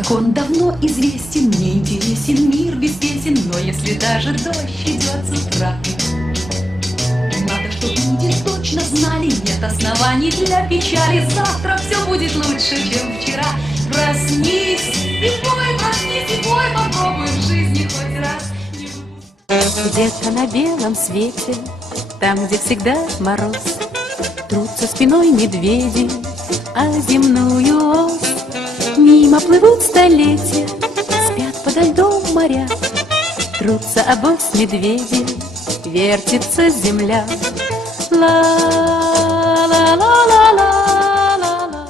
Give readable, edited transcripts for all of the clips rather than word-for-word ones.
Закон давно известен, мне интересен мир без песен, но если даже дождь идет с утра, надо, чтоб люди точно знали, нет оснований для печали. Завтра все будет лучше, чем вчера. Проснись и пой, попробуй в жизни хоть раз. Где-то на белом свете, там, где всегда мороз, трутся спиной медведи о земную ось. Мимо плывут столетия, спят подо льдом моря, трутся обось медведи, вертится земля. Ла-ла-ла-ла-ла-ла.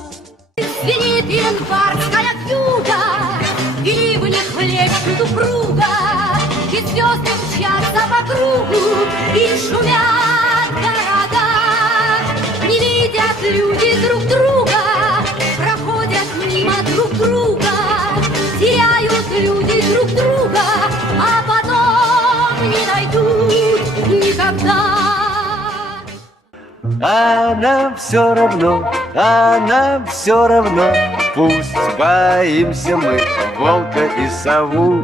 Звенит январская вьюга, и в них хлещут упруга, и звезды мчатся по кругу, и шумят города. Не видят люди друг друга, проходят мимо друг друга, теряют люди друг друга, а потом не найдут никогда. А нам все равно, пусть боимся мы волка и сову.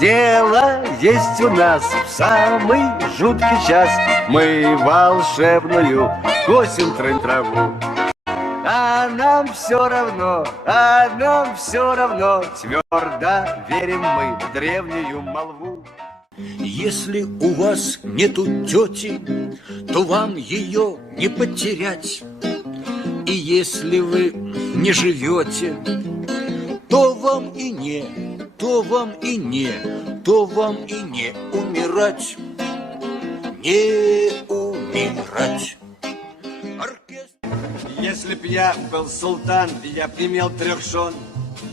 Дело есть у нас в самый жуткий час, мы волшебную косим трын-траву. А нам все равно, твердо верим мы в древнюю молву. Если у вас нету тети, то вам ее не потерять. И если вы не живете, то вам и не умирать. Не умирать. Если б я был султан, я б имел 3 жен,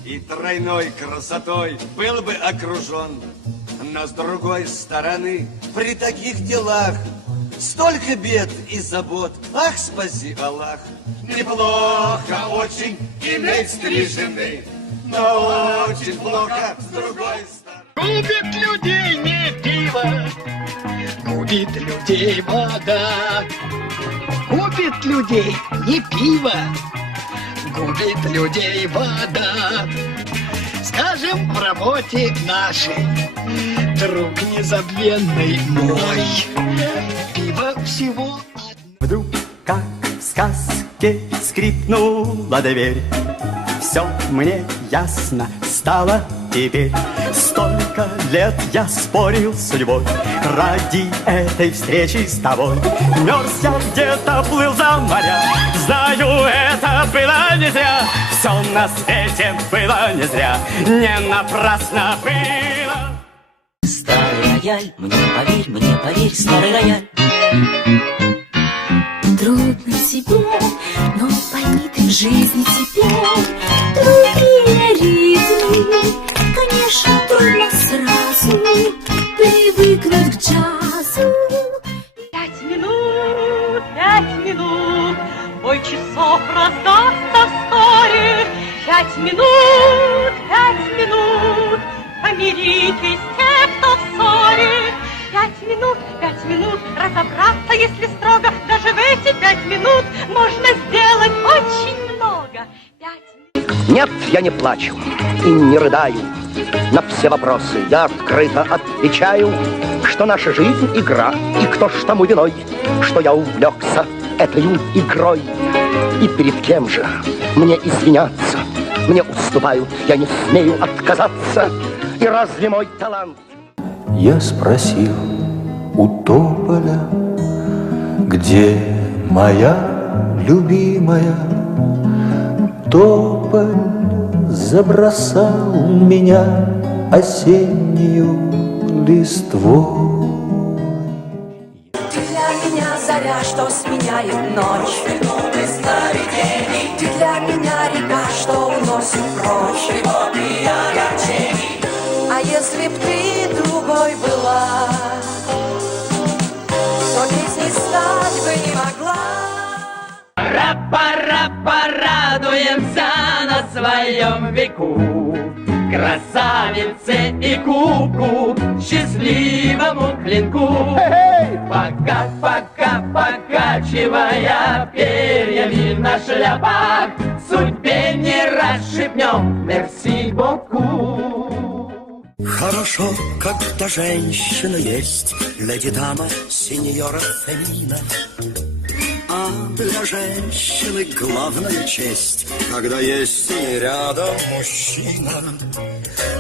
и тройной красотой был бы окружен. Но с другой стороны, при таких делах столько бед и забот, ах, спаси Аллах. Неплохо очень иметь 3 жены, но очень плохо с другой стороны. Губит людей не пиво, губит людей вода. Губит людей не пиво, губит людей вода. Скажем, в работе нашей, друг незабвенный мой, пиво всего одно. Вдруг, как в сказке, скрипнула дверь. Все мне ясно стало теперь. Столько лет я спорил с судьбой ради этой встречи с тобой. Мерз я где-то, плыл за моря. Знаю, это было не зря. Все на свете было не зря. Не напрасно было. Старый рояль, мне поверь, старый рояль. Трудно тебе, но пойми ты, в жизни теперь другие ритмы. Конечно, трудно сразу привыкнуть к джазу. 5 минут, бой часов раздастся вскоре. 5 минут, помиритесь те, кто в ссоре. 5 минут, разобраться, если строго. Даже в эти 5 минут можно сделать очень много. 5 минут. Нет, я не плачу и не рыдаю. На все вопросы я открыто отвечаю, что наша жизнь игра, и кто ж тому виной, что я увлекся этой игрой. И перед кем же мне извиняться? Мне уступают, я не смею отказаться. И разве мой талант? Я спросил у тополя, где моя любимая. Тополь забросал меня осеннюю листвой. Ты для меня заря, что сменяет ночь. Минуты сновидений. Ты для меня река, что уносит прочь. Тревоги огорчений. А если б ты другой была, то песни стать бы не могла. Пора порадуемся на своем веку, красавице и куку, счастливому клинку. Пока, покачивая перьями на шляпах, судьбе не расшибнем. Мерси, водку. Хорошо, когда женщина есть, леди дама, сеньора Фемина. А для женщины главная честь, когда есть с ней рядом мужчина.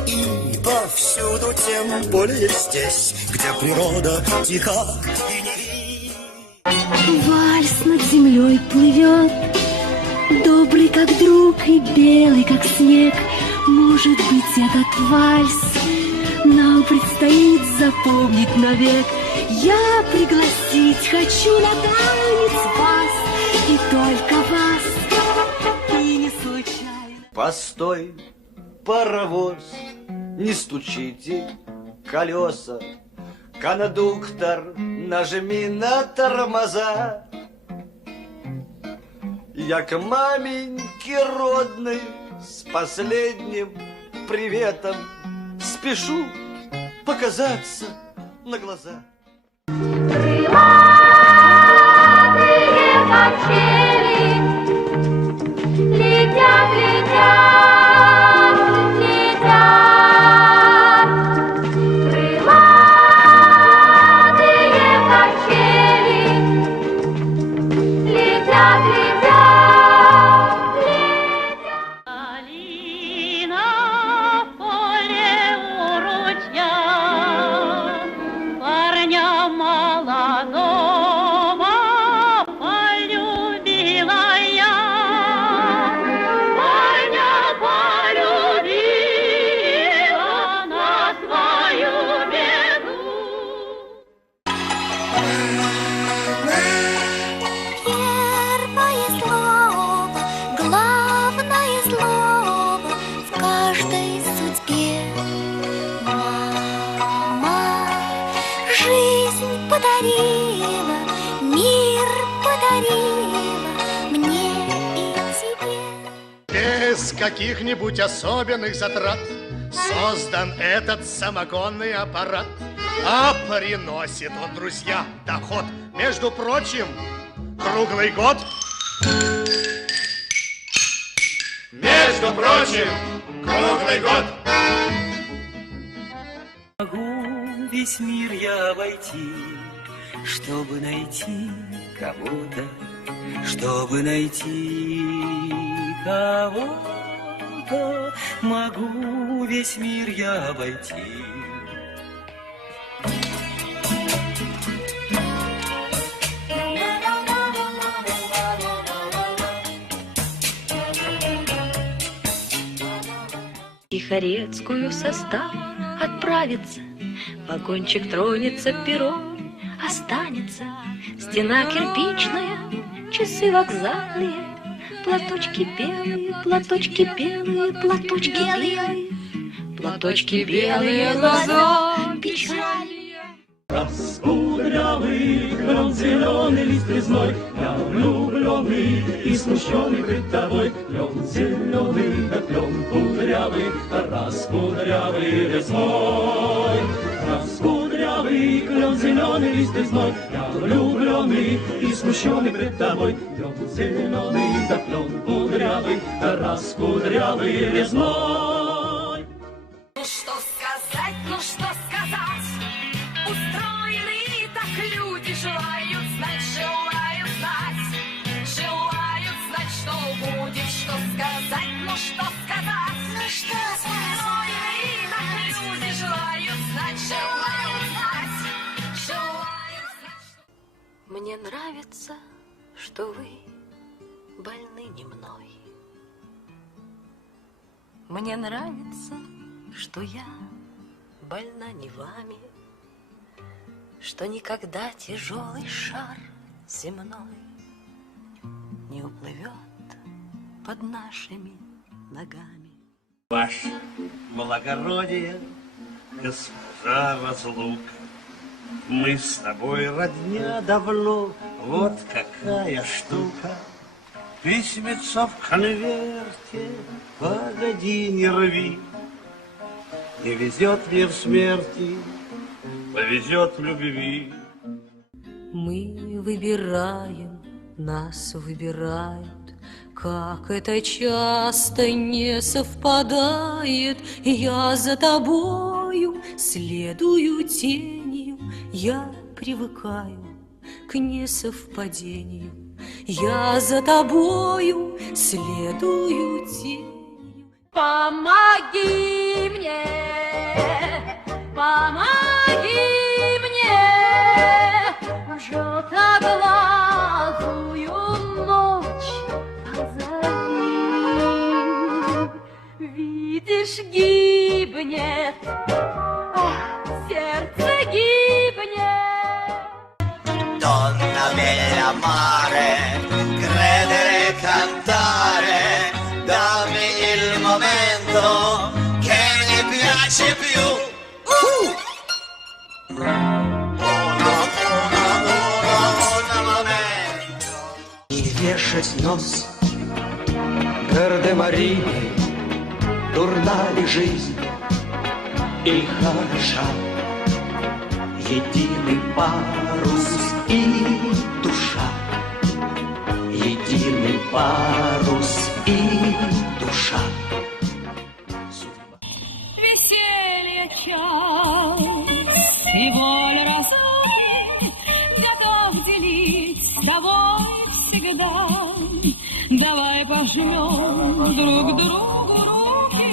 И повсюду, тем более здесь, где природа тиха и невинна. Вальс над землей плывет, добрый как друг и белый как снег. Может быть, этот вальс нам предстоит запомнить навек. Я пригласить хочу на танец вас, и только вас, и не случайно. Постой, паровоз, не стучите колеса. Кондуктор, нажми на тормоза. Я к маменьке родной с последним приветом спешу показаться на глаза. Крылатые качели летят, летят, летят. Крылатые качели летят, летят, летят. Калина в поле у ручья, парня молодого полюбила я. Парня полюбила на свою беду. Первое слово, главное слово в каждой судьбе. Мама жизнь подарила, мир подарила мне и тебе. Без каких-нибудь особенных затрат создан этот самогонный аппарат. А приносит он, друзья, доход, между прочим, круглый год. Между прочим, круглый год. Могу весь мир я обойти, чтобы найти кого-то, чтобы найти кого-то. Могу весь мир я обойти. Тихорецкую состав отправится, вагончик тронется, перрон останется, стена кирпичная, часы вокзальные, платочки белые, платочки белые, платочки белые, платочки белые, глаза печальные. Раскудрявый клен, зеленый лист резной, я влюбленный и смущенный пред тобой. Клен зеленый, да клен кудрявый, раскудрявый резной. Раскудрявый клен, зеленый лист резной, я влюбленный и смущенный пред тобой. Клен зеленый, да клен кудрявый, раскудрявый резной. Ну что сказать, ну что сказать? Устроены так люди, желают знать, что будет, что сказать, ну что сказать? Ну что сказать? Устроены так люди, желают знать. Мне нравится, что вы больны не мной. Мне нравится, что я больна не вами, что никогда тяжелый шар земной не уплывет под нашими ногами. Ваше благородие, госпожа Разлук, мы с тобой родня давно, вот какая штука. Письмецо в конверте, погоди, не рви. Не везет мне в смерти, повезет в любви. Мы выбираем, нас выбирают, Как это часто не совпадает, я за тобою следую тенью, я привыкаю к несовпадению. Я за тобою следую тенью. Помоги мне, помоги мне, желтоглазую ночь позови. Видишь, гибнет, сердце гибнет. Donna bella mare, credere e cantare, dammi il momento che mi piace più. Не вешать нос гардемарины, дурна ли жизнь или хороша? Единый парус и душа, единый парус и душа. Веселье час и воля разуми, готов делить с тобой всегда. Давай пожмем друг другу руки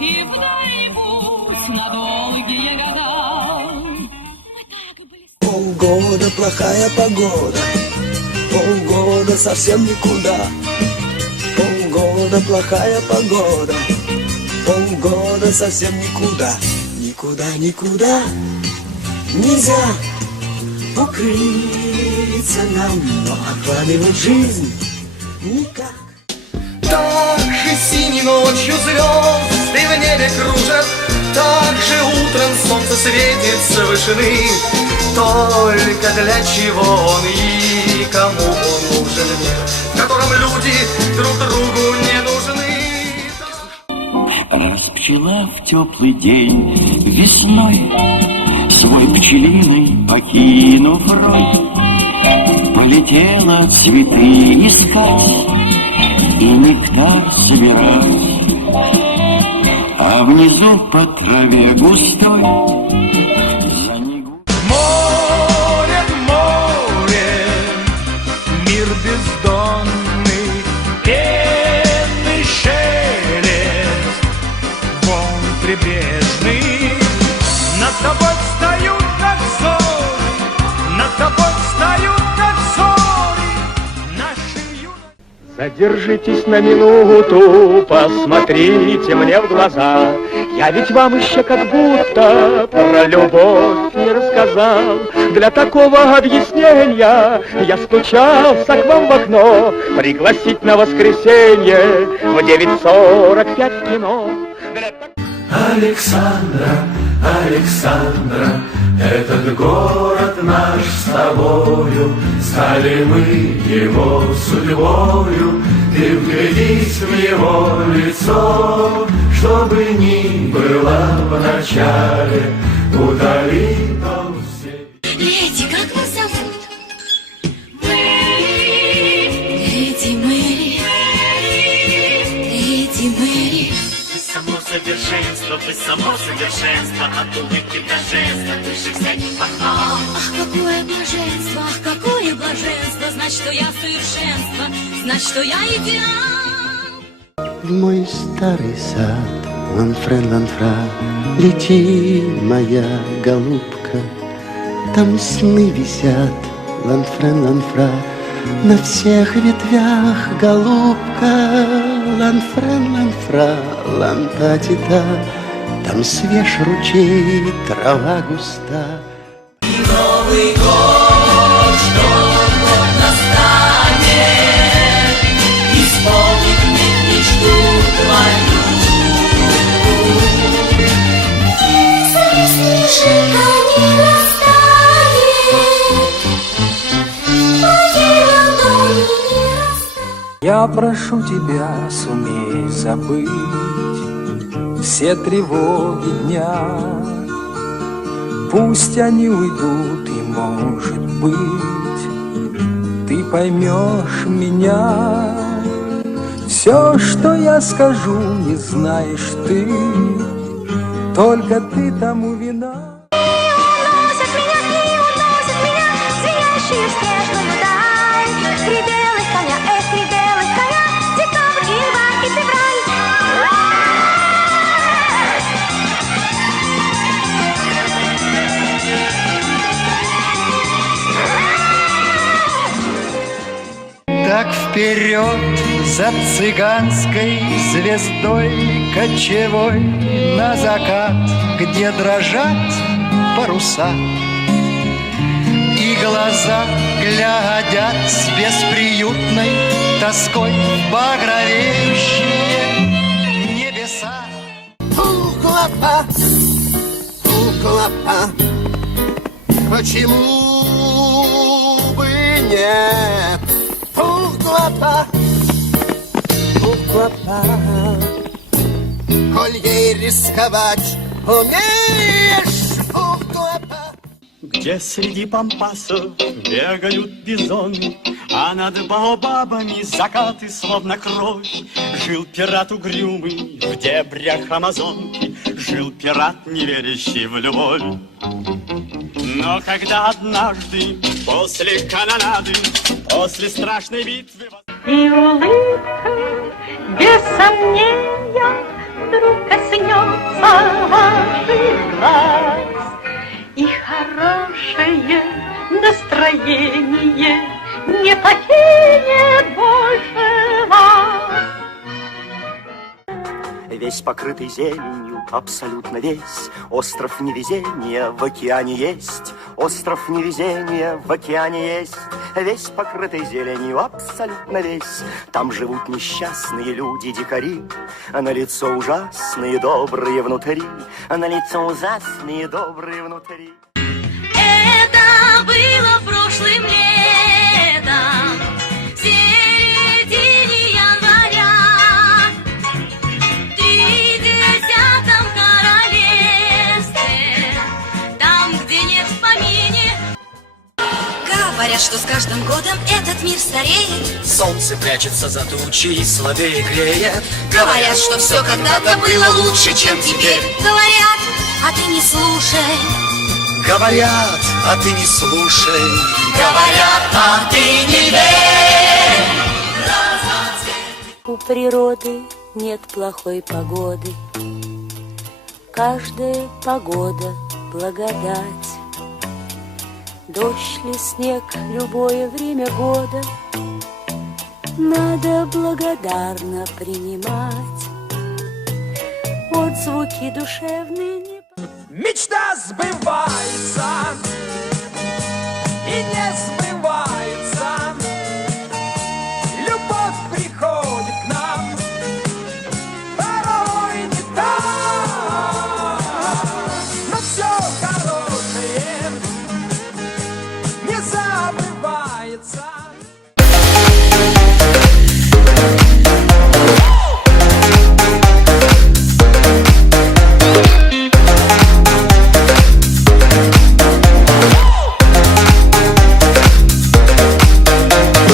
и в дальний путь на долгие года. Полгода плохая погода, полгода совсем никуда. Полгода плохая погода, полгода совсем никуда. Никуда, никуда нельзя укрыться нам, но отваливать жизнь никак. Так же синей ночью звезды в небе кружат, так же утром солнце светит с вышины. Только для чего он и кому он нужен мир, в котором люди друг другу не нужны. Раз пчела в теплый день весной свой пчелиный покинув рой, полетела цветы искать и нектар собирать, а внизу по траве густой бездонный, пенный шелест, волн прибрежный. Над тобой встают, как зори, над тобой встают, как зори, наши юные. Задержитесь на минуту, посмотрите мне в глаза. Я ведь вам еще как будто про любовь не рассказал. Для такого объяснения я стучался к вам в окно, пригласить на воскресенье в 9:45 в кино. Александра, Александра, этот город наш с тобою, стали мы его судьбою. Ты вглядись в его лицо, что бы ни было в начале, удали то все. Леди, как вас зовут? Мэри. Леди Мэри. Леди Мэри. Вы само совершенство, от улыбки до жеста, выше всяких похвал. Ах, какое блаженство, ах, какое блаженство, знать, что я совершенство, знать, что я идеал. В мой старый сад, ланфрен, ланфра, лети, моя голубка, там сны висят, ланфрен, ланфра, на всех ветвях, голубка, ланфрен, ланфра, лантатита, там свеж ручей, трава густа. Новый год, что год настанет, исполнит мне мечту твою. Снежинка не растает, моей ладони не растает. Я прошу тебя, сумей забыть все тревоги дня. Пусть они уйдут, и, может быть, ты поймешь меня. Все, что я скажу, не знаешь ты, только ты тому вина. Звенящие в снежную даль, три белых коня, три белых коня, декабрь, январь и февраль. Так вперед за цыганской звездой кочевой на закат, где дрожат паруса. И глаза глядят с бесприютной тоской в багровеющие небеса. Куклопа, куклопа, почему бы нет? Куклопа, куклопа, коль ей рисковать умеешь, куклопа. Где среди пампасов бегают бизоны, а над баобабами закаты словно кровь. Жил пират угрюмый в дебрях Амазонки, жил пират, не верящий в любовь. Но когда однажды после канонады, после страшной битвы... И улыбка, без сомнения, вдруг коснется ваших глаз. И хорошее настроение не покинет больше вас. Весь покрытый зеленью, абсолютно весь, остров невезения в океане есть. Остров невезения в океане есть, весь покрытый зеленью, абсолютно весь. Там живут несчастные люди, дикари, а на лицо ужасные, добрые внутри, а на лицо ужасные, добрые внутри. Это было прошлым летом, в середине января, в 30-м королевстве, там, где нет в помине. Говорят, что с каждым годом этот мир стареет. Солнце прячется за тучи и слабее греет. Говорят, что все когда-то было лучше, чем теперь. Говорят, а ты не слушай. Говорят, а ты не слушай. Говорят, а ты не верь. У природы нет плохой погоды. Каждая погода — благодать. Дождь ли, снег, любое время года надо благодарно принимать. Отзвуки душевные не... Мечта сбывается,